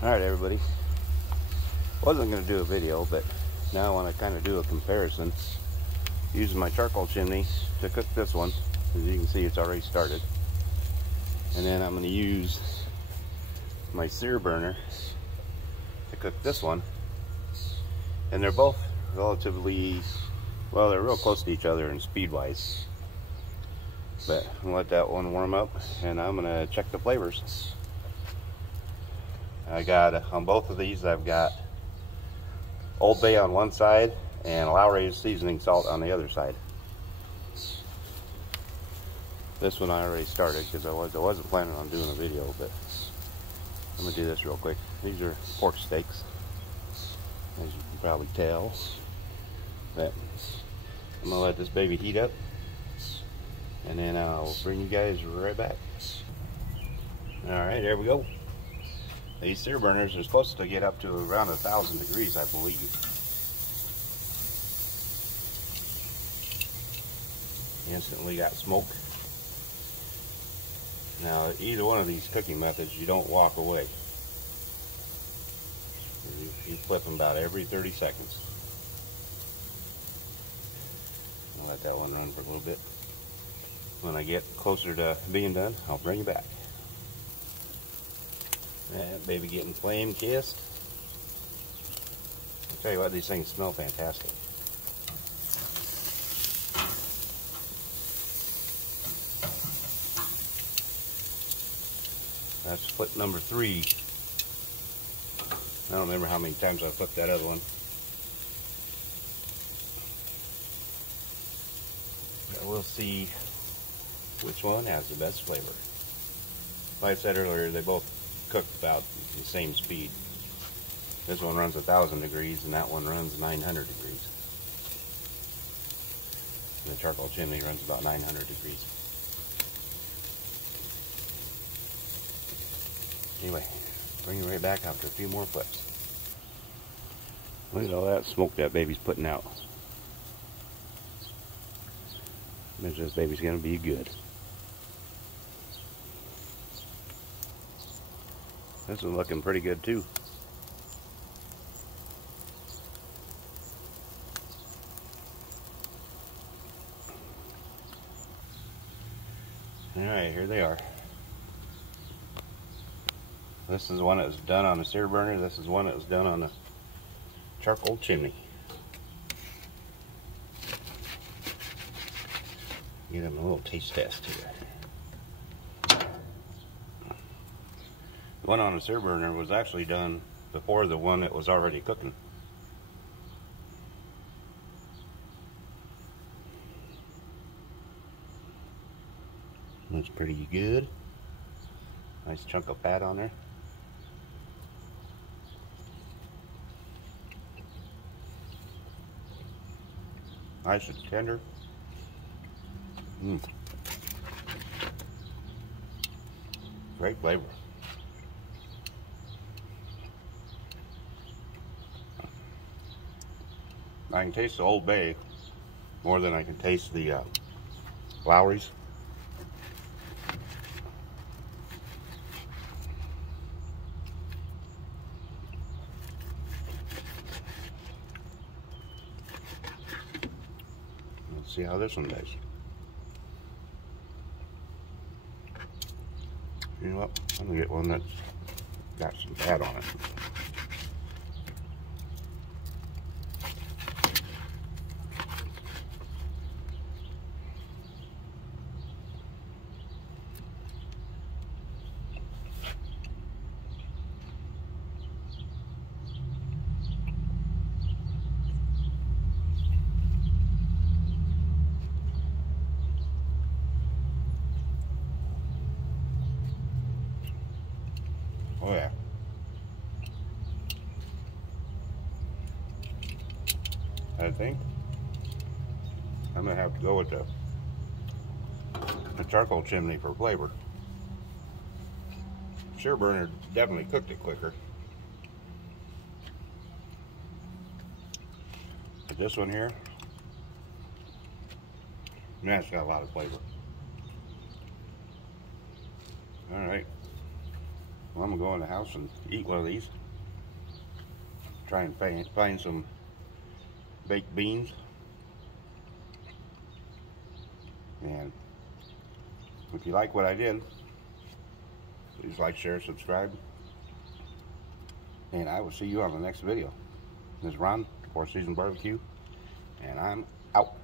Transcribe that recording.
Alright everybody, wasn't going to do a video, but now I want to kind of do a comparison using my charcoal chimney to cook this one. As you can see, it's already started. And then I'm going to use my Sear burner to cook this one. And they're both relatively, well, they're real close to each other in speed wise. But I'm going to let that one warm up and I'm going to check the flavors. I got, on both of these, I've got Old Bay on one side and Lowry's seasoning salt on the other side. This one I already started because I wasn't planning on doing a video, but I'm going to do this real quick. These are pork steaks, as you can probably tell. But I'm going to let this baby heat up, and then I'll bring you guys right back. Alright, there we go. These Sear burners are supposed to get up to around 1,000 degrees, I believe. Instantly got smoke. Now, either one of these cooking methods, you don't walk away. You flip them about every 30 seconds. I'll let that one run for a little bit. When I get closer to being done, I'll bring you back. That baby getting flame kissed. I'll tell you what, these things smell fantastic. That's flip number 3. I don't remember how many times I flipped that other one. But we'll see which one has the best flavor. Like I said earlier, they both cook about the same speed. This one runs 1,000 degrees and that one runs 900 degrees. And the charcoal chimney runs about 900 degrees. Anyway, bring you right back after a few more flips. Look at all that smoke that baby's putting out. Means this baby's gonna be good. This is looking pretty good too. Alright, here they are. This is the one that was done on the Sear burner. This is one that was done on the charcoal chimney. Give them a little taste test here. The one on the Sear burner was actually done before the one that was already cooking. Looks pretty good. Nice chunk of fat on there. Nice and tender. Great flavor. I can taste the Old Bay more than I can taste the Lowry's. Let's see how this one does. You know what? I'm gonna get one that's got some fat on it. Oh yeah. I think I'm gonna have to go with the charcoal chimney for flavor. Sear burner definitely cooked it quicker. But this one here, man, it's got a lot of flavor. All right. Well, I'm gonna go in the house and eat one of these. Try and find some baked beans. And if you like what I did, please like, share, subscribe. And I will see you on the next video. This is Ron, Four Seasons Barbecue, and I'm out.